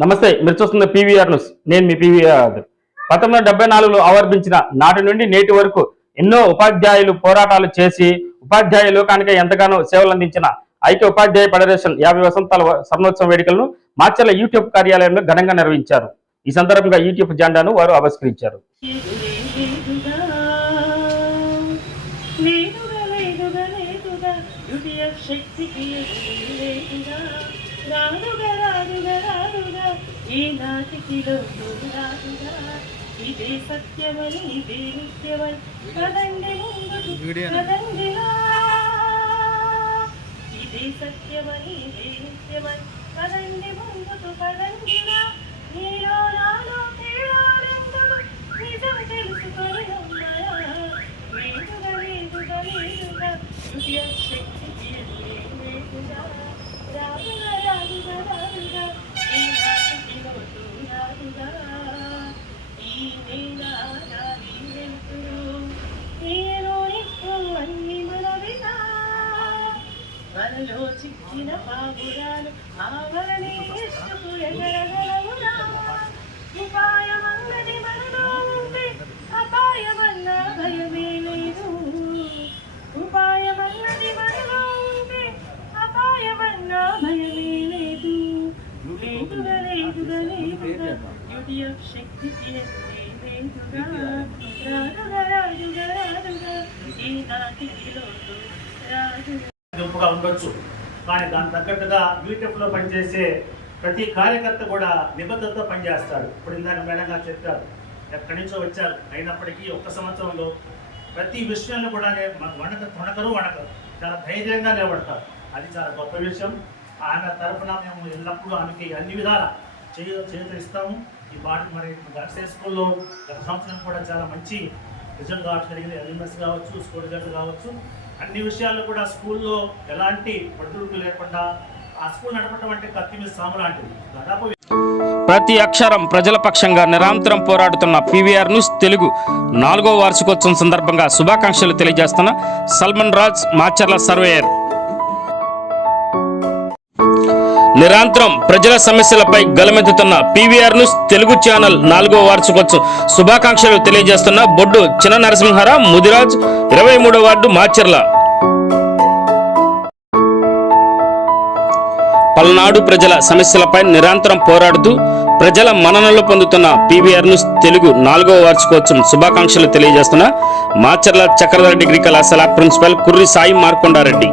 నమస్తే మీరు చూస్తున్న పీవీఆర్ న్యూస్. నేను మీ పీవీఆర్ పంతొమ్మిది వందల డెబ్బై నాలుగులో ఆవర్భించిన నాటి నుండి నేటి వరకు ఎన్నో ఉపాధ్యాయులు పోరాటాలు చేసి ఉపాధ్యాయ లోకానికి ఎంతగానో సేవలు అందించిన ఐక్య ఉపాధ్యాయ ఫెడరేషన్ యాభై వసంతాల స్వర్ణోత్సవ వేడుకలను మార్చల యూట్యూబ్ కార్యాలయంలో ఘనంగా నిర్వహించారు. ఈ సందర్భంగా యూట్యూబ్ జెండాను వారు ఆవిష్కరించారు. శక్తికి రాదుగా రాదుగా రాదుగా ఈ నాటికి లోటు రాదుగా ఇదే సత్యమని ఇదే నిత్యమని. కదండి ముందుకు కదండిలా మనలో చిక్కిన పావురాలు ఆవరణి ఎగరగలవురా గుంపుగా ఉండొచ్చు. కానీ దాని తగ్గట్టుగా యూట్యూబ్లో పనిచేసే ప్రతి కార్యకర్త కూడా నిబద్ధతతో పనిచేస్తాడు. ఇప్పుడు ఇందాక మేడం గారు చెప్పారు ఎక్కడి నుంచో వచ్చారు. అయినప్పటికీ ఒక్క సంవత్సరంలో ప్రతి విషయంలో కూడా వణక తొణకరు వణకరు. చాలా ధైర్యంగా నిలబడతారు. అది చాలా గొప్ప విషయం. ఆయన తరఫున మేము ఎల్లప్పుడూ ఆమెకి అన్ని విధాల చేయ చేతరిస్తాము ఈ పాట మరి గర్సే స్కూల్లో గత సంవత్సరం కూడా చాలా మంచి రిజల్ట్ కావచ్చు జరిగింది. ఎల్ఎంఎస్ కావచ్చు స్కూల్ రిజల్ట్ కావచ్చు. అన్ని విషయాల్లో కూడా స్కూల్లో ఎలాంటి ఒడిదుడుకు లేకుండా ఆ స్కూల్ నడపడం అంటే కత్తి మీద సాము లాంటిది. దాదాపు ప్రతి అక్షరం ప్రజల పక్షంగా నిరంతరం పోరాడుతున్న పీవీఆర్ న్యూస్ తెలుగు నాలుగో వార్షికోత్సవం సందర్భంగా శుభాకాంక్షలు తెలియజేస్తున్న సల్మన్ రాజ్ మాచర్ల సర్వేయర్. నిరంతరం ప్రజల సమస్యలపై గలమెత్తుతున్న పీవీఆర్ న్యూస్ తెలుగు ఛానల్ నాలుగో వార్షికోత్సవం శుభాకాంక్షలు తెలియజేస్తున్న బొడ్డు చిన్న నరసింహారావు ముదిరాజ్ ఇరవై మూడో వార్డు మాచర్ల. పల్నాడు ప్రజల సమస్యలపై నిరంతరం పోరాడుతూ ప్రజల మన్ననలు పొందుతున్న పీవీఆర్ న్యూస్ తెలుగు నాలుగవ వార్షికోత్సవం శుభాకాంక్షలు తెలియజేస్తున్న మాచర్ల చక్రధర డిగ్రీ కళాశాల ప్రిన్సిపల్ కుర్రి సాయి మార్కొండారెడ్డి.